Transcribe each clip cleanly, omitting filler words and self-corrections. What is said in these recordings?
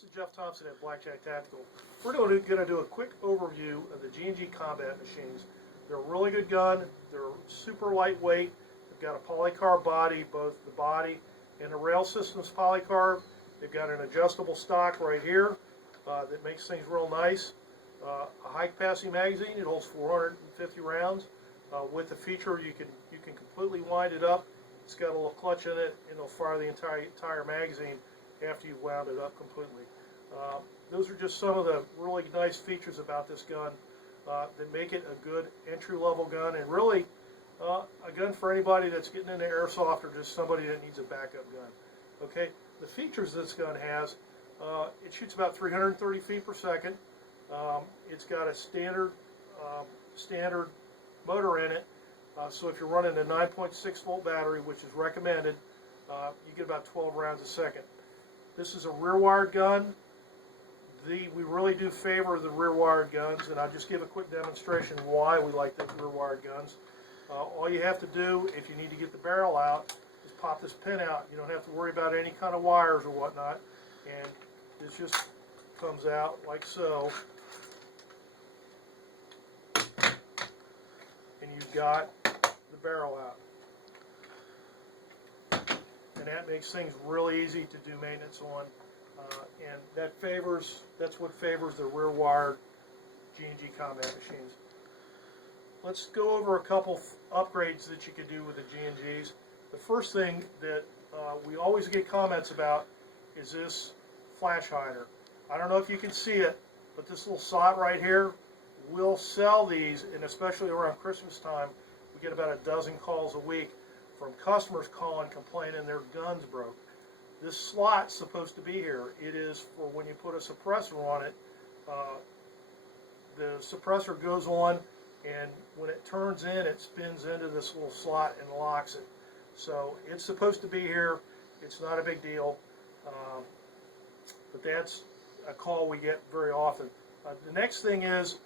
This is Jeff Thompson at Blackjack Tactical. We're going to do a quick overview of the G&G combat machines. They're a really good gun. They're super lightweight. They've got a polycarb body, both the body and the rail system's polycarb. They've got an adjustable stock right here that makes things real nice. A high-capacity magazine. It holds 450 rounds. With the feature, you can completely wind it up. It's got a little clutch in it, and it'll fire the entire magazine after you've wound it up completely. Those are just some of the really nice features about this gun that make it a good entry-level gun, and really a gun for anybody that's getting into airsoft or just somebody that needs a backup gun. Okay, the features this gun has, it shoots about 330 feet per second. It's got a standard motor in it, so if you're running a 9.6 volt battery, which is recommended, you get about 12 rounds a second. This is a rear-wired gun. We really do favor the rear-wired guns, and I'll just give a quick demonstration why we like the rear-wired guns. All you have to do, if you need to get the barrel out, is pop this pin out. You don't have to worry about any kind of wires or whatnot, and this just comes out like so. And you've got the barrel out. And that makes things really easy to do maintenance on, and that's what favors the rear-wired G&G combat machines. Let's go over a couple upgrades that you can do with the G&Gs. The first thing that we always get comments about is this flash hider. I don't know if you can see it, but this little slot right here, we'll sell these, and especially around Christmas time, we get about a dozen calls a week from customers calling, complaining their guns broke. This slot's supposed to be here. It is for when you put a suppressor on it. The suppressor goes on, and when it turns in, it spins into this little slot and locks it. So it's supposed to be here. It's not a big deal, but that's a call we get very often. The next thing is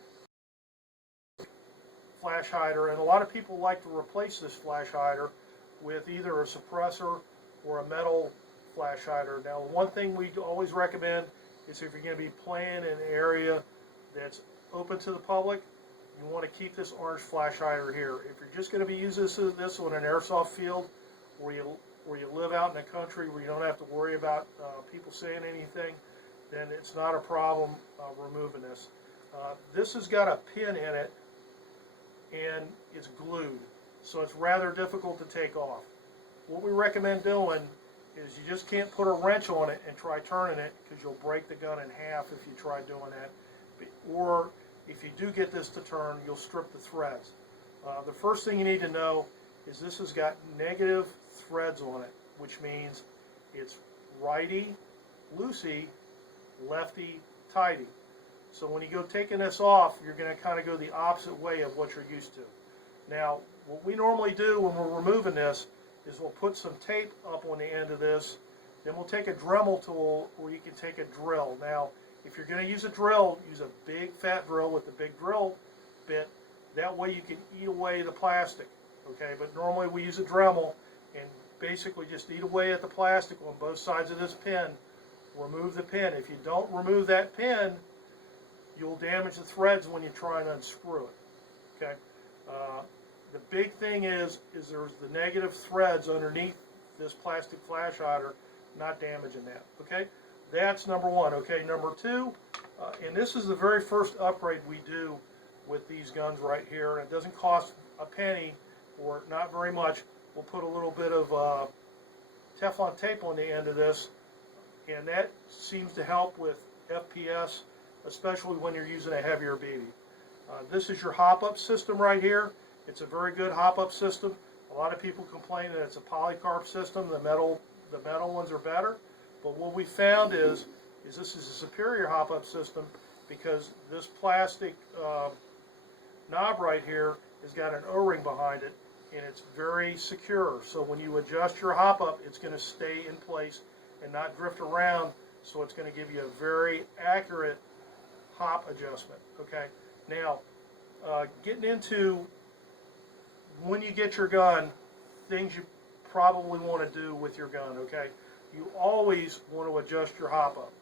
flash hider, and a lot of people like to replace this flash hider with either a suppressor or a metal flash hider. Now, one thing we always recommend is if you're going to be playing in an area that's open to the public, you want to keep this orange flash hider here. If you're just going to be using this on an airsoft field where you live out in the country where you don't have to worry about people saying anything, then it's not a problem removing this. This has got a pin in it, and it's glued, so it's rather difficult to take off. What we recommend doing is you just can't put a wrench on it and try turning it, because you'll break the gun in half if you try doing that. Or if you do get this to turn, you'll strip the threads. The first thing you need to know is this has got negative threads on it, which means it's righty, loosey, lefty, tighty. So when you go taking this off, you're going to kind of go the opposite way of what you're used to. Now, what we normally do when we're removing this is we'll put some tape up on the end of this, then we'll take a Dremel tool, or you can take a drill. Now, if you're going to use a drill, use a big fat drill with the big drill bit. That way you can eat away the plastic, okay? But normally we use a Dremel and basically just eat away at the plastic on both sides of this pin. Remove the pin. If you don't remove that pin, you'll damage the threads when you try and unscrew it, okay? The big thing is there's the negative threads underneath this plastic flash hider, not damaging that, okay? That's number one, okay? Number two, and this is the very first upgrade we do with these guns right here, and it doesn't cost a penny, or not very much. We'll put a little bit of Teflon tape on the end of this, and that seems to help with FPS, especially when you're using a heavier BB. This is your hop-up system right here. It's a very good hop-up system. A lot of people complain that it's a polycarb system. The metal ones are better. But what we found is this is a superior hop-up system, because this plastic knob right here has got an O-ring behind it, and it's very secure. So when you adjust your hop-up, it's going to stay in place and not drift around. So it's going to give you a very accurate hop adjustment. Okay. Now, getting into when you get your gun, things you probably want to do with your gun. Okay. You always want to adjust your hop-up.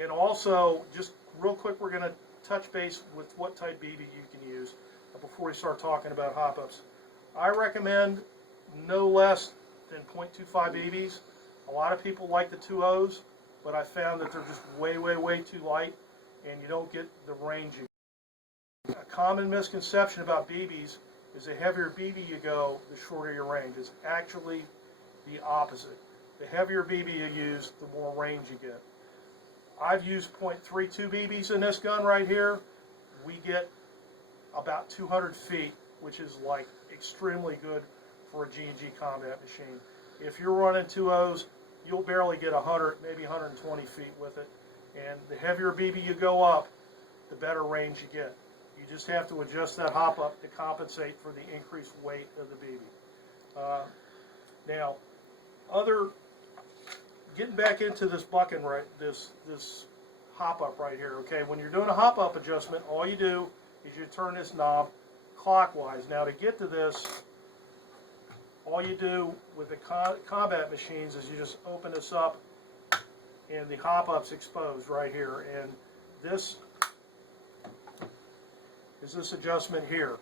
And also, just real quick, we're going to touch base with what type BB you can use before we start talking about hop-ups. I recommend no less than .25 BBs. A lot of people like the 2.0s, but I found that they're just way, way, way too light, and you don't get the range you get. A common misconception about BBs is the heavier BB you go, the shorter your range. It's actually the opposite. The heavier BB you use, the more range you get. I've used .32 BBs in this gun right here. We get about 200 feet, which is like extremely good for a G&G combat machine. If you're running 2.0s, you'll barely get 100, maybe 120 feet with it. And the heavier BB you go up, the better range you get. You just have to adjust that hop up to compensate for the increased weight of the BB. Now, getting back into this bucking right, this hop up right here. Okay, when you're doing a hop up adjustment, all you do is you turn this knob clockwise. Now, to get to this, all you do with the combat machines is you just open this up, and the hop up's exposed right here. And this is this adjustment here,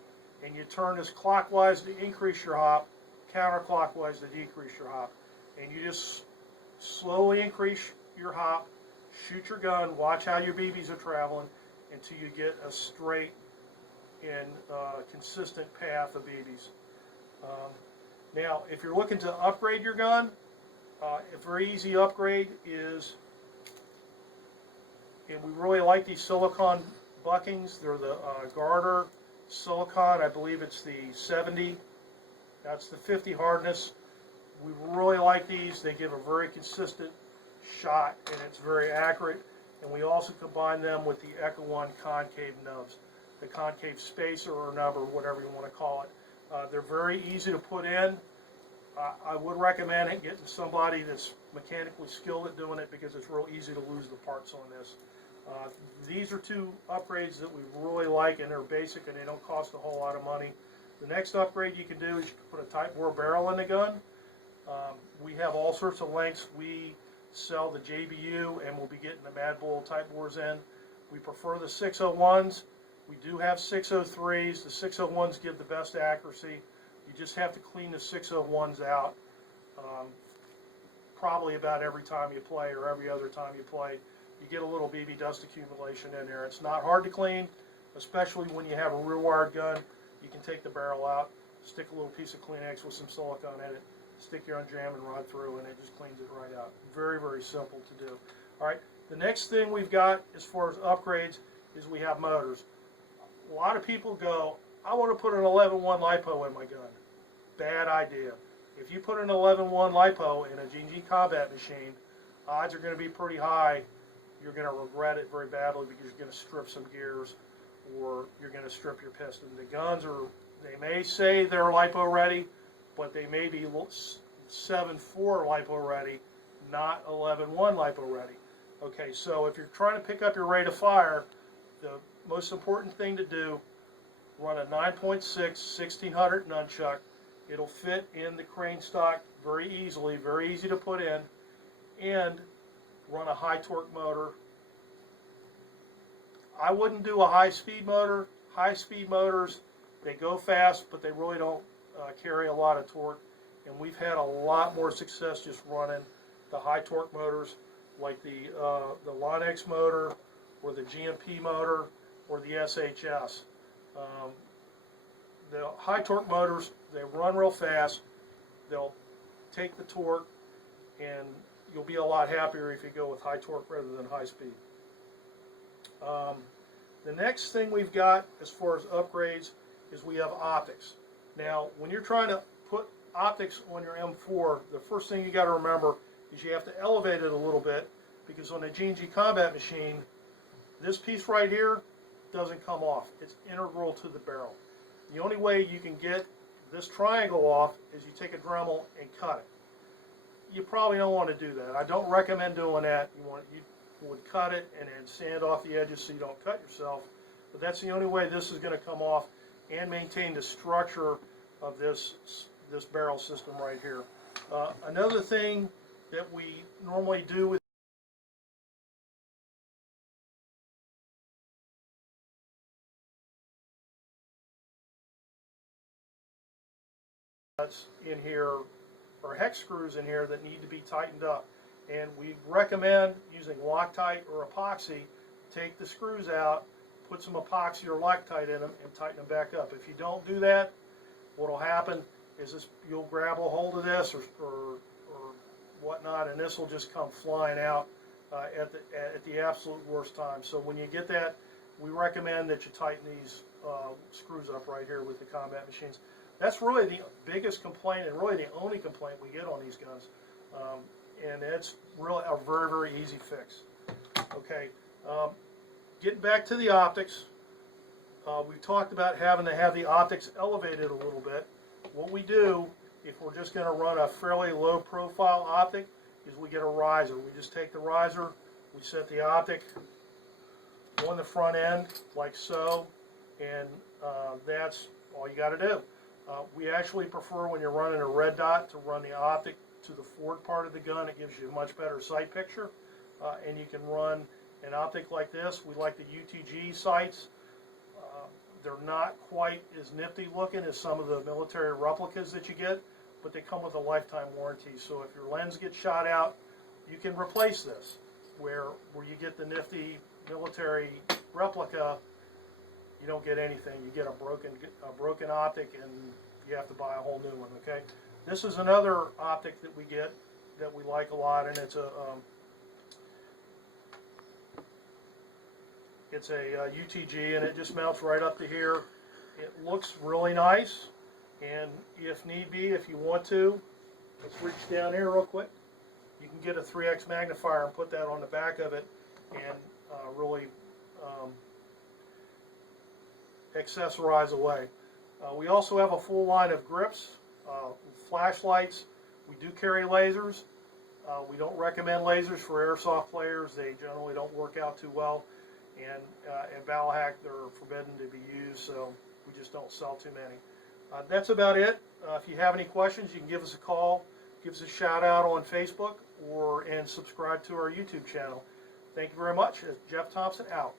and you turn this clockwise to increase your hop, counterclockwise to decrease your hop, and you just slowly increase your hop, shoot your gun, watch how your BBs are traveling until you get a straight and consistent path of BBs. Now, if you're looking to upgrade your gun, a very easy upgrade is, and we really like these silicone buckings. They're the Garter silicone. I believe it's the 70. That's the 50 hardness. We really like these. They give a very consistent shot, and it's very accurate. And we also combine them with the Echo One concave nubs, the concave spacer or nub or whatever you want to call it. They're very easy to put in. I would recommend getting somebody that's mechanically skilled at doing it, because it's real easy to lose the parts on this. These are two upgrades that we really like, and they're basic and they don't cost a whole lot of money. The next upgrade you can do is you can put a Type bore barrel in the gun. We have all sorts of lengths. We sell the JBU, and we'll be getting the Mad Bull Type bores in. We prefer the 601s. We do have 603s. The 601s give the best accuracy. You just have to clean the 601s out probably about every time you play, or every other time you play. You get a little BB dust accumulation in there. It's not hard to clean, especially when you have a rear-wired gun. You can take the barrel out, stick a little piece of Kleenex with some silicone in it, stick your unjamming rod through, and it just cleans it right out. Very, very simple to do. All right, the next thing we've got as far as upgrades is we have motors. A lot of people go, I want to put an 11.1 LiPo in my gun. Bad idea. If you put an 11.1 LiPo in a G&G combat machine, odds are going to be pretty high you're going to regret it very badly, because you're going to strip some gears, or you're going to strip your piston. The guns they may say they're LiPo ready, but they may be 7.4 LiPo ready, not 11.1 LiPo ready. Okay, so if you're trying to pick up your rate of fire, the most important thing to do, run a 9.6 1600 nunchuck. It'll fit in the crane stock very easily, very easy to put in, and run a high torque motor. I wouldn't do a high speed motor. High speed motors, they go fast, but they really don't carry a lot of torque. And we've had a lot more success just running the high torque motors, like the Lonex motor, or the GMP motor, or the SHS. The high torque motors, they run real fast. They'll take the torque, and you'll be a lot happier if you go with high torque rather than high speed. The next thing we've got as far as upgrades is we have optics. Now, when you're trying to put optics on your M4, the first thing you got to remember is you have to elevate it a little bit, because on a G&G combat machine, this piece right here doesn't come off. It's integral to the barrel. The only way you can get this triangle off is you take a Dremel and cut it. You probably don't want to do that. I don't recommend doing that. You would cut it and then sand off the edges so you don't cut yourself. But that's the only way this is going to come off and maintain the structure of this barrel system right here. Another thing that we normally do with nuts in here, or hex screws in here that need to be tightened up. And we recommend using Loctite or epoxy. Take the screws out, put some epoxy or Loctite in them, and tighten them back up. If you don't do that, what will happen is you'll grab a hold of this or whatnot, and this will just come flying out at the absolute worst time. So when you get that, we recommend that you tighten these screws up right here with the combat machines. That's really the biggest complaint, and really the only complaint we get on these guns. And it's really a very, very easy fix. Okay, getting back to the optics, we talked about having to have the optics elevated a little bit. What we do, if we're just going to run a fairly low profile optic, is we get a riser. We just take the riser, we set the optic on the front end like so, and that's all you got to do. We actually prefer, when you're running a red dot, to run the optic to the forward part of the gun. It gives you a much better sight picture, and you can run an optic like this. We like the UTG sights. They're not quite as nifty looking as some of the military replicas that you get, but they come with a lifetime warranty. So if your lens gets shot out, you can replace this. Where you get the nifty military replica, you don't get anything. You get a broken optic, and you have to buy a whole new one. Okay. This is another optic that we get that we like a lot, and it's a UTG, and it just mounts right up to here. It looks really nice, and if need be, if you want to, let's reach down here real quick. You can get a 3x magnifier and put that on the back of it, and really accessorize away. We also have a full line of grips, flashlights. We do carry lasers. We don't recommend lasers for airsoft players. They generally don't work out too well. And in Blackjack, they're forbidden to be used, so we just don't sell too many. That's about it. If you have any questions, you can give us a call, give us a shout out on Facebook, and subscribe to our YouTube channel. Thank you very much. Jeff Thompson out.